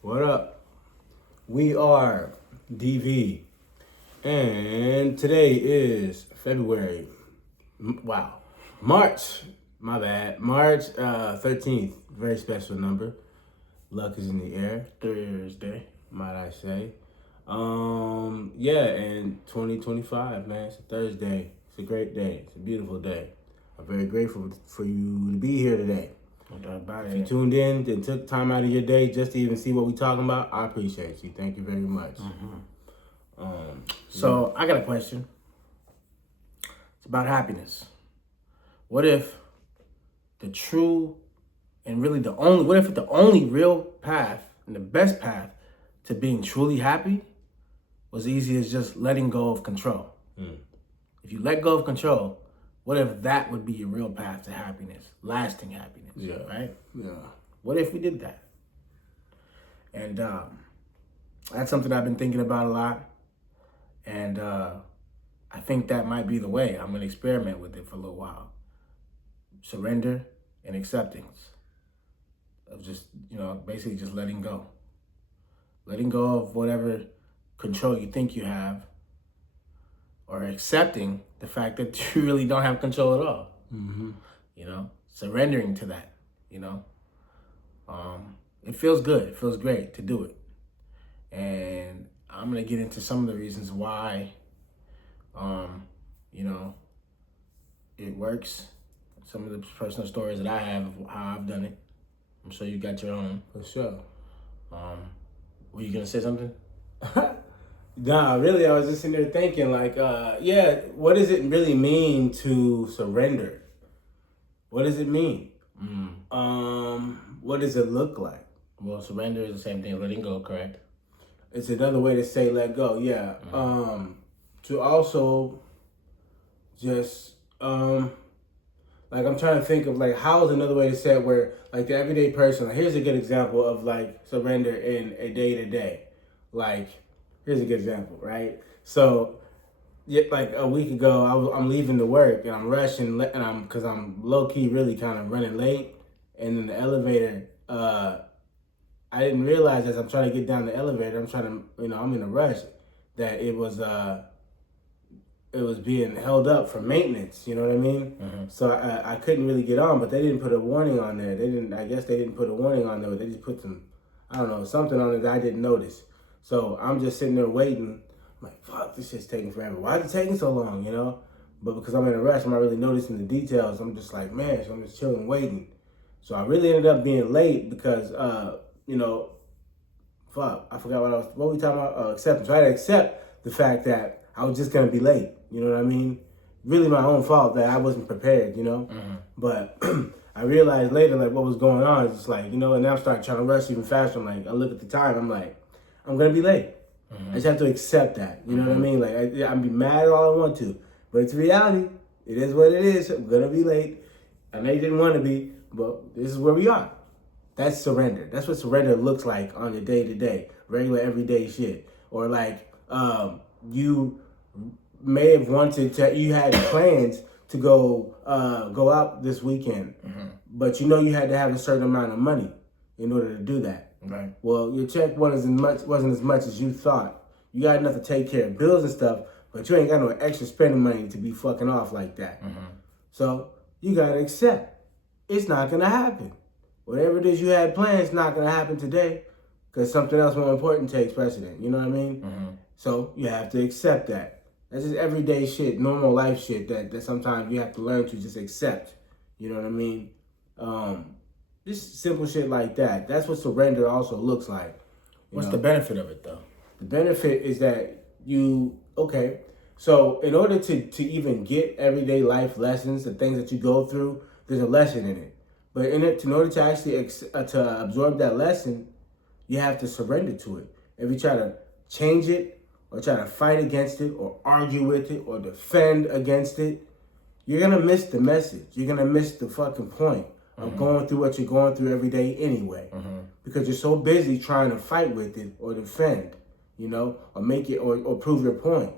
What up? We are DV, and today is February. March. My bad. March 13th. Very special number. Luck is in the air. Thursday, might I say. And 2025, man. It's a Thursday. It's a great day. It's a beautiful day. I'm very grateful for you to be here today. If you tuned in and took time out of your day just to even see what we're talking about, I appreciate you. Thank you very much. So I got a question. It's about happiness. What if the only real path and the best path to being truly happy was easy as just letting go of control? If you let go of control, what if that would be your real path to happiness, lasting happiness? Right? Yeah. What if we did that? And that's something I've been thinking about a lot. And I think that might be the way. I'm going to experiment with it for a little while. Surrender and acceptance of just, basically just letting go. Letting go of whatever control you think you have, or accepting the fact that you really don't have control at all. Surrendering to that, It feels good. It feels great to do it. And I'm going to get into some of the reasons why, it works. Some of the personal stories that I have of how I've done it. I'm sure you got your own. For sure. Were you going to say something? Nah, really, I was just sitting there thinking, what does it really mean to surrender? What does it mean? What does it look like? Well, surrender is the same thing as letting go, correct? It's another way to say let go, yeah. To also just, I'm trying to think of, how is another way to say it where, the everyday person, here's a good example of, surrender in a day-to-day. Here's a good example, right? So, a week ago, I'm leaving to work, and I'm rushing, because I'm low-key really kind of running late, and in the elevator, I didn't realize as I'm trying to get down the elevator, I'm in a rush, that it was being held up for maintenance, you know what I mean? So I couldn't really get on, but they didn't put a warning on there. I guess they didn't put a warning on there, but they just put something on it that I didn't notice. So I'm just sitting there waiting. I'm like, fuck, this shit's taking forever. Why is it taking so long, But because I'm in a rush, I'm not really noticing the details. I'm just like, man, so I'm just chilling, waiting. So I really ended up being late because, I forgot what were we talking about? Acceptance. Try to accept the fact that I was just going to be late. You know what I mean? Really my own fault that I wasn't prepared, But I realized later, what was going on. It's just and now I'm starting trying to rush even faster. I look at the time. I'm like, I'm going to be late. I just have to accept that. You know what I mean? I can be mad all I want to. But it's reality. It is what it is. I'm going to be late. I know you didn't want to be, but this is where we are. That's surrender. That's what surrender looks like on your day-to-day, regular, everyday shit. Or you may have you had plans to go out this weekend, but you had to have a certain amount of money in order to do that. Right. Well, your check wasn't as much as you thought. You got enough to take care of bills and stuff, but you ain't got no extra spending money to be fucking off like that. So you gotta accept it's not gonna happen. Whatever it is you had planned, it's not gonna happen today because something else more important takes precedent. You know what I mean? So you have to accept that. That's just everyday shit, normal life shit that sometimes you have to learn to just accept. You know what I mean? Just simple shit like that. That's what surrender also looks like. What's the benefit of it, though? The benefit is that so in order to even get everyday life lessons, the things that you go through, there's a lesson in it. But in order to actually to absorb that lesson, you have to surrender to it. If you try to change it or try to fight against it or argue with it or defend against it, you're going to miss the message. You're going to miss the fucking point of going through what you're going through every day anyway. Because you're so busy trying to fight with it or defend, or make it or prove your point.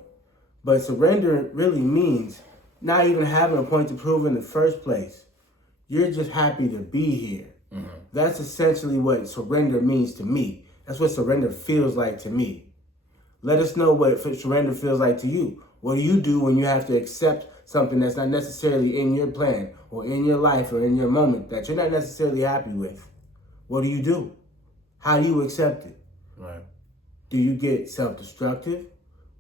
But surrender really means not even having a point to prove in the first place. You're just happy to be here. That's essentially what surrender means to me. That's what surrender feels like to me. Let us know what surrender feels like to you. What do you do when you have to accept something that's not necessarily in your plan or in your life or in your moment that you're not necessarily happy with? What do you do? How do you accept it? Right. Do you get self-destructive?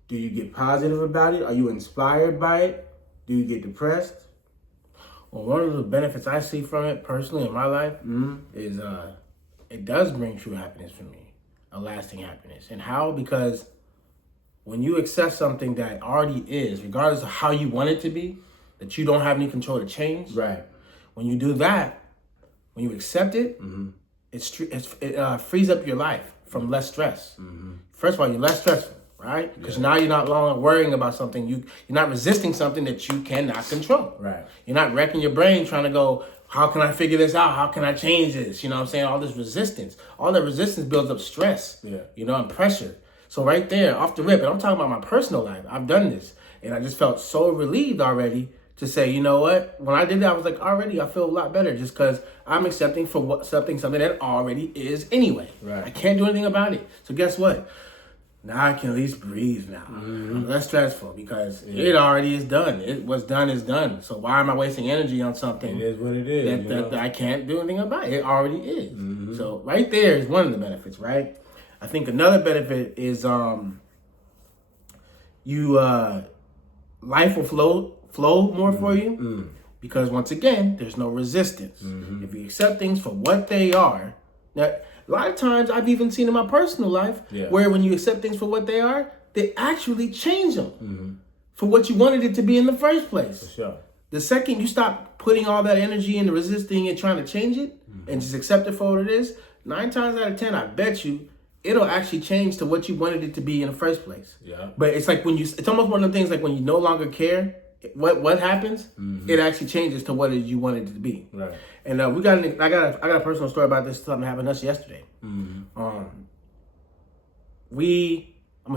Do you get positive about it? Are you inspired by it? Do you get depressed? Well, one of the benefits I see from it personally in my life is it does bring true happiness for me, a lasting happiness. And how? Because when you accept something that already is, regardless of how you want it to be, that you don't have any control to change. Right. When you do that, when you accept it, it frees up your life from less stress. First of all, you're less stressful, right? Because now you're not longer worrying about something. You're not resisting something that you cannot control. Right. You're not wrecking your brain trying to go, how can I figure this out? How can I change this? You know what I'm saying? All this resistance. All that resistance builds up stress, and pressure. So right there, off the rip, and I'm talking about my personal life. I've done this, and I just felt so relieved already to say, you know what? When I did that, I was like, already I feel a lot better just because I'm accepting for something that already is anyway. Right. I can't do anything about it. So guess what? Now I can at least breathe now. I'm less stressful because it already is done. What's done is done. So why am I wasting energy on something? It is what it is. That I can't do anything about. It already is. So right there is one of the benefits, right? I think another benefit is life will flow more for you because once again, there's no resistance. If you accept things for what they are, now a lot of times I've even seen in my personal life where when you accept things for what they are, they actually change them for what you wanted it to be in the first place. For sure. The second you stop putting all that energy into resisting and trying to change it and just accept it for what it is, 9 times out of 10, I bet you it'll actually change to what you wanted it to be in the first place. Yeah. But it's like it's almost one of the things like when you no longer care what happens, it actually changes to what you wanted it to be. Right. And I got a personal story about this. Something happened to us yesterday. I'm gonna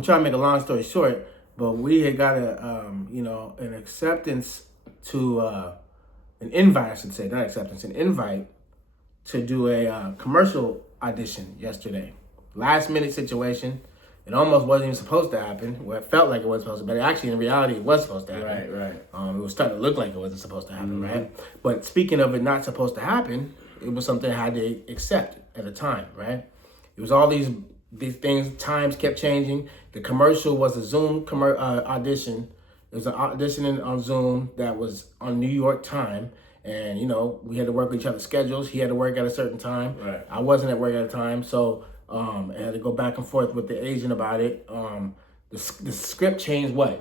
try to make a long story short, but we had got an acceptance to an invite, I should say, not acceptance, an invite to do a commercial audition yesterday. Last minute situation. It almost wasn't even supposed to happen. Well, it felt like it wasn't supposed to, but actually in reality it was supposed to happen. Right. It was starting to look like it wasn't supposed to happen, right? But speaking of it not supposed to happen, it was something I had to accept at the time, right? It was all these things, times kept changing. The commercial was a Zoom audition. It was an audition on Zoom that was on New York time. And, we had to work with each other's schedules. He had to work at a certain time. Right. I wasn't at work at a time, so I had to go back and forth with the agent about it. The script changed 4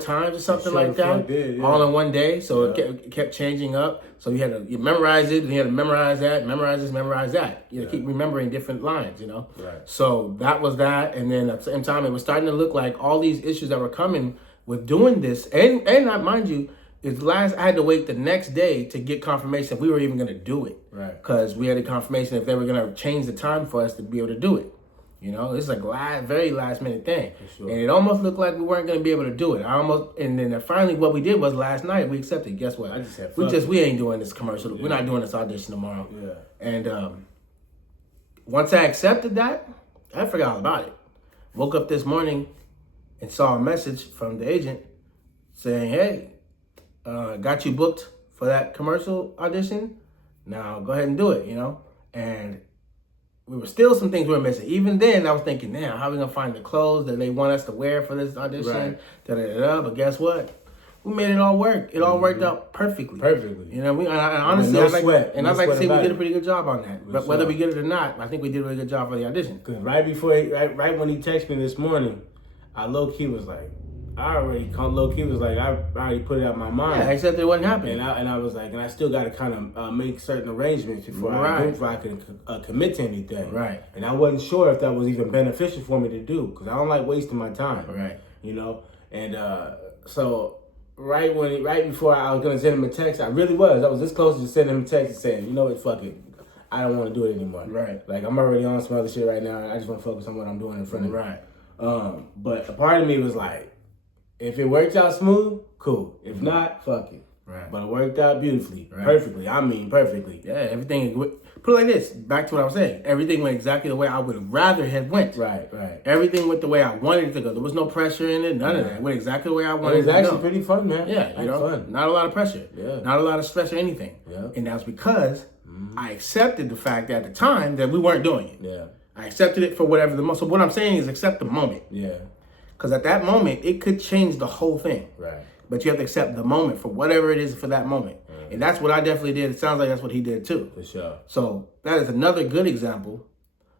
times or something like that, all in one day. So it kept changing up. So you had to memorize it, and you had to memorize that, memorize this, memorize that. You had to keep remembering different lines, Right. So that was that, and then at the same time, it was starting to look like all these issues that were coming with doing this, and mind you, I had to wait the next day to get confirmation if we were even going to do it. Right. Because we had a confirmation if they were going to change the time for us to be able to do it. It's like very last minute thing. For sure. And it almost looked like we weren't going to be able to do it. And then finally what we did was last night we accepted. Guess what? I just said, we ain't doing this commercial. Yeah. We're not doing this audition tomorrow. Yeah. And once I accepted that, I forgot all about it. Woke up this morning and saw a message from the agent saying, hey, got you booked for that commercial audition. Now go ahead and do it, And we were still some things we were missing. Even then, I was thinking, now how are we gonna find the clothes that they want us to wear for this audition? Right. But guess what? We made it all work. It all worked out perfectly. Perfectly. Honestly, no sweat. I'd like to say we did a pretty good job on that. But whether we get it or not, I think we did a really good job for the audition. Because right when he texted me this morning, I low-key was like, I already put it out of my mind. Yeah, except it wasn't happening. And I was like, and I still got to kind of make certain arrangements before I could commit to anything. Right. And I wasn't sure if that was even beneficial for me to do because I don't like wasting my time. Right. And so right before I was gonna send him a text, I was this close to sending him a text and saying, you know what, fuck it, I don't want to do it anymore. Right. Like I'm already on some other shit right now. I just want to focus on what I'm doing in front of me. Right. But a part of me was like, if it works out smooth, cool. If not, fuck it. Right. But it worked out beautifully, right. Perfectly. I mean, perfectly. Yeah, everything put it like this, back to what I was saying. Everything went exactly the way I would have rather have went. Right. Everything went the way I wanted it to go. There was no pressure in it, none of that. It went exactly the way I wanted it to go. It was actually pretty fun, man. Yeah, you know, fun. Not a lot of pressure. Yeah. Not a lot of stress or anything. Yeah. And that's because I accepted the fact at the time that we weren't doing it. Yeah. I accepted it for whatever the moment. So what I'm saying is accept the moment. Yeah. Because at that moment, it could change the whole thing. Right. But you have to accept the moment for whatever it is for that moment. And that's what I definitely did. It sounds like that's what he did too. For sure. So that is another good example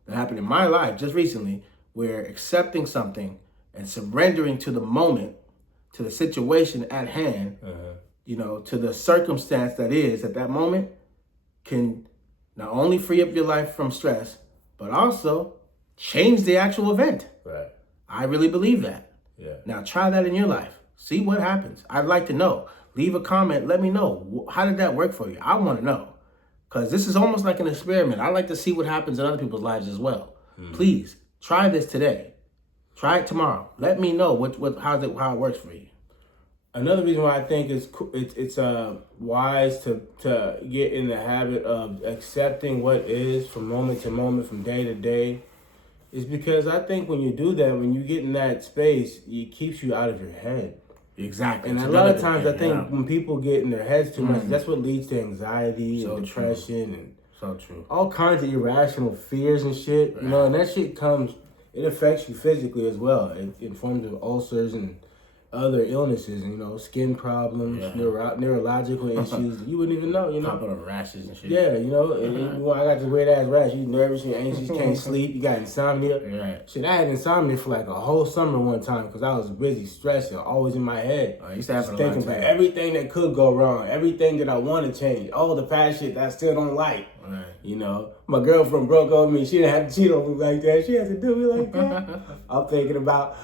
that happened in my life just recently, where accepting something and surrendering to the moment, to the situation at hand, you know, to the circumstance that is at that moment, can not only free up your life from stress, but also change the actual event. Right. I really believe that. Yeah. Now try that in your life. See what happens. I'd like to know. Leave a comment. Let me know. How did that work for you? I want to know. Because this is almost like an experiment. I like to see what happens in other people's lives as well. Please, try this today. Try it tomorrow. Let me know how it works for you. Another reason why I think it's wise to get in the habit of accepting what is from moment to moment, from day to day, is because I think when you do that, when you get in that space, it keeps you out of your head. Exactly. And a lot of times I think when people get in their heads too much, that's what leads to anxiety and depression and so true. All kinds of irrational fears and shit. You know, and that shit it affects you physically as well. In forms of ulcers and other illnesses, and, you know, skin problems, neurological issues that you wouldn't even know, you know. Top of the rashes and shit. Yeah, you know, and I got this weird ass rash. You nervous, you anxious, can't sleep, you got insomnia. Right. Shit, I had insomnia for like a whole summer one time because I was busy, stressing, always in my head. I used to have thinking about everything that could go wrong, everything that I want to change, all the past shit that I still don't like. Right. You know, my girlfriend broke on me. She didn't have to cheat on me like that. She had to do me like that. I'm thinking about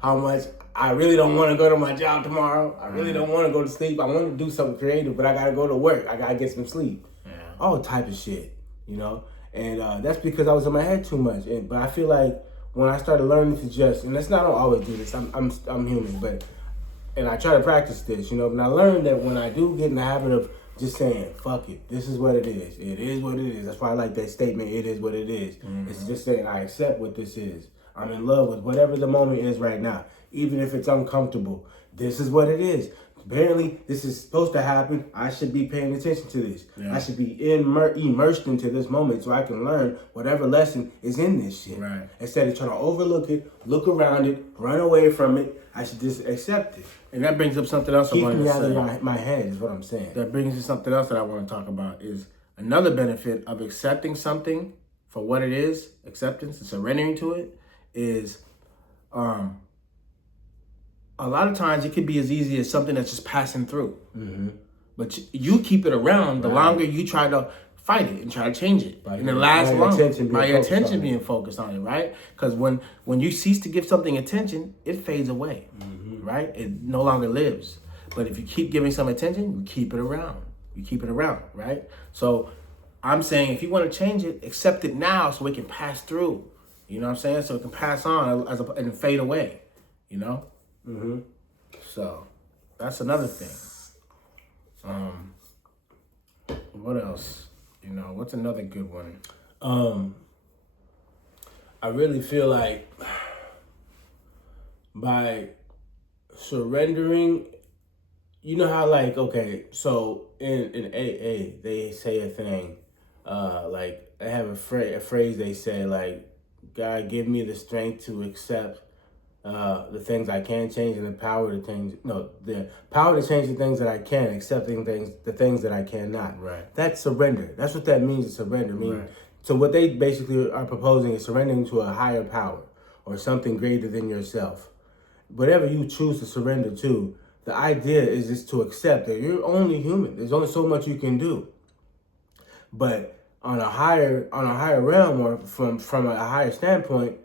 how much I really don't want to go to my job tomorrow. I really don't want to go to sleep. I want to do something creative, but I got to go to work. I got to get some sleep. Yeah. All type of shit, you know? And that's because I was in my head too much. But I feel like when I started learning to just, and that's not, I don't always do this. I'm human, and I try to practice this, you know? And I learned that when I do get in the habit of just saying, fuck it, this is what it is. It is what it is. That's why I like that statement, it is what it is. It's just saying, I accept what this is. I'm in love with whatever the moment is right now. Even if it's uncomfortable, this is what it is. Apparently, this is supposed to happen. I should be paying attention to this. Yeah. I should be immersed into this moment so I can learn whatever lesson is in this shit. Right. Instead of trying to overlook it, look around it, run away from it, I should just accept it. And that brings up something else I wanted to say. Keep me out of my head is what I'm saying. That brings me something else that I want to talk about is another benefit of accepting something for what it is, acceptance and surrendering to it is a lot of times it could be as easy as something that's just passing through. But you keep it around the longer you try to fight it and try to change it. And it lasts longer by your attention being focused on it, right? Because when you cease to give something attention, it fades away, right? It no longer lives. But if you keep giving some attention, you keep it around. You keep it around, right? So I'm saying if you want to change it, accept it now so it can pass through. You know what I'm saying? So it can pass on and fade away, you know? So that's another thing. What else? You know, what's another good one? I really feel like by surrendering, you know how so in AA they say a thing, like they have a phrase they say like, God give me the strength to accept the things I can change and the power to change. No, the power to change the things that I can, accepting the things that I cannot. Right. That's surrender. That's what that means. To surrender. So what they basically are proposing is surrendering to a higher power or something greater than yourself. Whatever you choose to surrender to, the idea is just to accept that you're only human. There's only so much you can do. But on a higher realm or from a higher standpoint,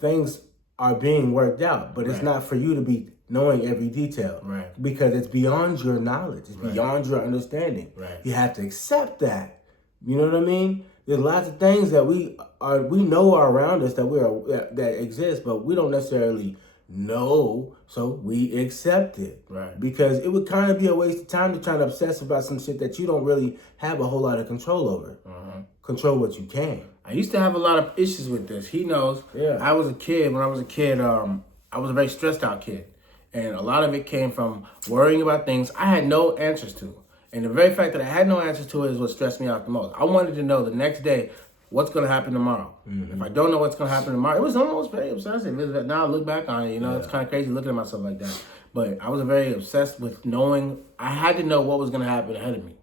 things are being worked out, but it's not for you to be knowing every detail, because it's beyond your knowledge, it's beyond your understanding. You have to accept that. You know what I mean? There's lots of things that we know are around us that that exist, but we don't necessarily No, so we accept it. Right. Because it would kind of be a waste of time to try to obsess about some shit that you don't really have a whole lot of control over. Control what you can. I used to have a lot of issues with this. He knows. Yeah. When I was a kid, I was a very stressed out kid. And a lot of it came from worrying about things I had no answers to. And the very fact that I had no answers to it is what stressed me out the most. I wanted to know the next day what's going to happen tomorrow. If I don't know what's going to happen tomorrow, it was almost very obsessive. Now I look back on it, it's kind of crazy looking at myself like that. But I was very obsessed with knowing. I had to know what was going to happen ahead of me.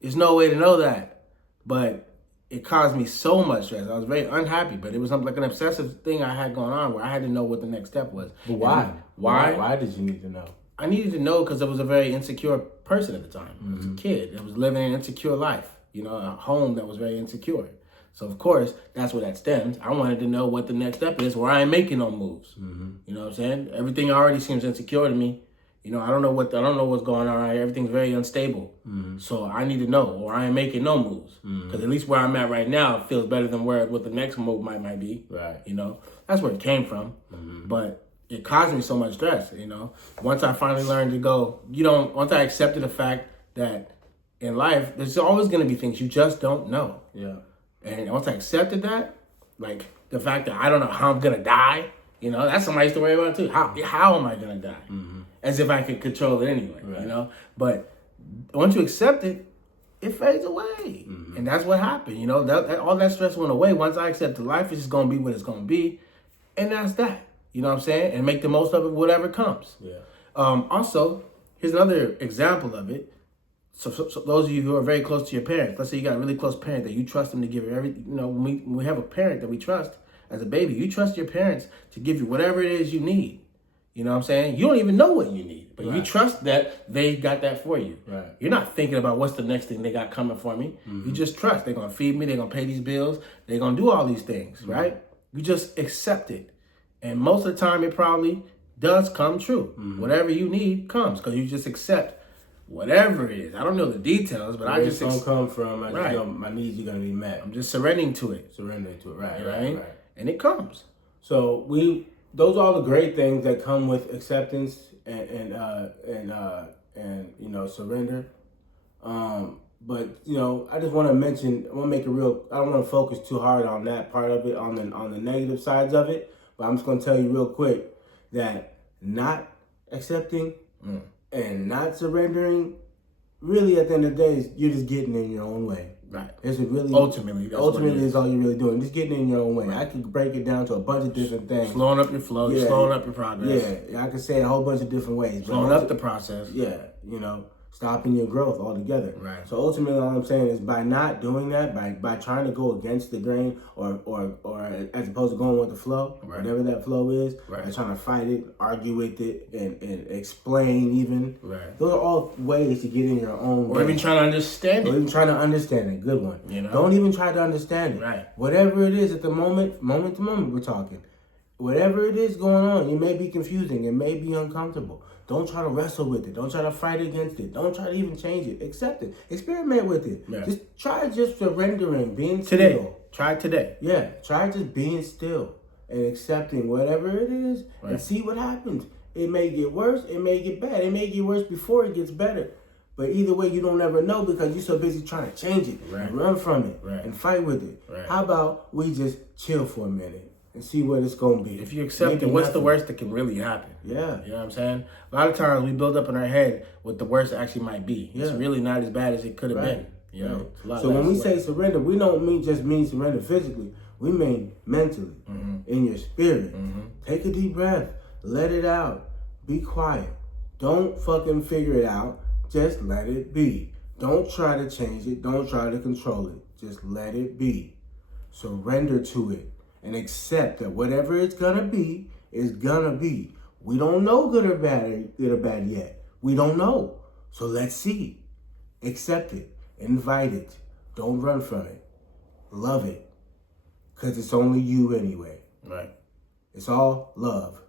There's no way to know that. But it caused me so much stress. I was very unhappy, but it was like an obsessive thing I had going on where I had to know what the next step was. But why? And why? Why did you need to know? I needed to know because I was a very insecure person at the time. I was a kid. I was living an insecure life, a home that was very insecure. So, of course, that's where that stems. I wanted to know what the next step is where I ain't making no moves. You know what I'm saying? Everything already seems insecure to me. I don't know what's going on right here. Everything's very unstable. So I need to know, or I ain't making no moves. Because at least where I'm at right now feels better than what the next move might be. Right. That's where it came from. But it caused me so much stress, Once I finally learned to go, once I accepted the fact that in life, there's always going to be things you just don't know. Yeah. And once I accepted that, like the fact that I don't know how I'm going to die, that's something I used to worry about too. How am I going to die? As if I could control it anyway, Right. But once you accept it, it fades away. And that's what happened, all that stress went away. Once I accepted life is just going to be what it's going to be. And that's that. You know what I'm saying? And make the most of it, whatever comes. Yeah. Also, here's another example of it. So those of you who are very close to your parents, let's say you got a really close parent that you trust them to give you everything. When we have a parent that we trust as a baby, you trust your parents to give you whatever it is you need. You know what I'm saying? You don't even know what you need, but you trust that they got that for you. Right. You're not thinking about what's the next thing they got coming for me. You just trust. They're going to feed me. They're going to pay these bills. They're going to do all these things, right? You just accept it. And most of the time, it probably does come true. Whatever you need comes because you just accept whatever it is. I don't know the details, but I just don't come from. I just Right. know my needs are gonna be met. I'm just surrendering to it. Surrendering to it. Right. Right? And it comes. So those are all the great things that come with acceptance and surrender. But I just want to mention. I want to make it real. I don't want to focus too hard on that part of it, on the negative sides of it. But I'm just going to tell you real quick that not accepting and not surrendering, really at the end of the day, you're just getting in your own way. Right. It's really Ultimately is all you're really doing. Just getting in your own way. Right. I could break it down to a bunch of different things. Slowing up your flow, slowing up your progress. Yeah, I could say a whole bunch of different ways. Slowing up the process. Yeah, stopping your growth altogether. Right. So ultimately, all I'm saying is by not doing that, by trying to go against the grain, or as opposed to going with the flow, whatever that flow is, by trying to fight it, argue with it, and explain even. Right. Those are all ways to get in your own way. Or even trying to understand it. Or even trying to understand it. Good one. Don't even try to understand it. Right. Whatever it is at the moment to moment, we're talking. Whatever it is going on, it may be confusing. It may be uncomfortable. Don't try to wrestle with it. Don't try to fight against it. Don't try to even change it. Accept it. Experiment with it. Yeah. Try surrendering, being today. Still. Try today. Yeah. Try just being still and accepting whatever it is and see what happens. It may get worse. It may get bad. It may get worse before it gets better. But either way, you don't ever know because you're so busy trying to change it and run from it and fight with it. Right. How about we just chill for a minute and see what it's going to be? If you accept it, what's the worst that can really happen? Yeah. You know what I'm saying? A lot of times we build up in our head what the worst actually might be. Yeah. It's really not as bad as it could have been. So when we say surrender, we don't mean surrender physically. We mean mentally, in your spirit. Take a deep breath. Let it out. Be quiet. Don't fucking figure it out. Just let it be. Don't try to change it. Don't try to control it. Just let it be. Surrender to it and accept that whatever it's gonna be is gonna be. We don't know good or bad yet. We don't know. So let's see. Accept it. Invite it. Don't run from it. Love it. Because it's only you anyway. Right. It's all love.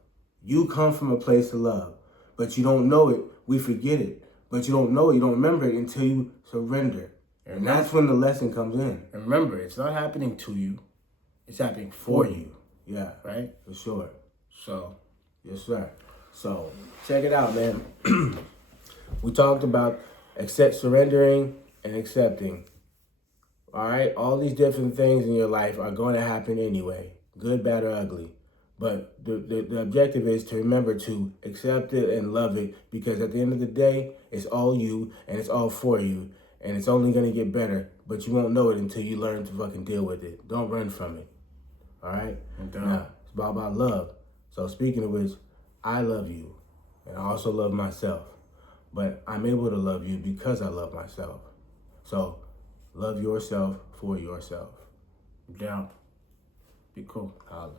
You come from a place of love. But you don't know it. We forget it. But you don't know it. You don't remember it until you surrender. And that's when the lesson comes in. And remember, it's not happening to you. It's happening for you. Yeah. Right? For sure. So, Yes, sir. So check it out, man. We talked about surrendering and accepting. All right, all these different things in your life are going to happen anyway, good, bad, or ugly. But the objective is to remember to accept it and love it, because at the end of the day, it's all you and it's all for you, and it's only going to get better, but you won't know it until you learn to fucking deal with it. Don't run from it. All right? Now, it's about love. So speaking of which, I love you, and I also love myself. But I'm able to love you because I love myself. So love yourself for yourself. Down. Be cool. Holla.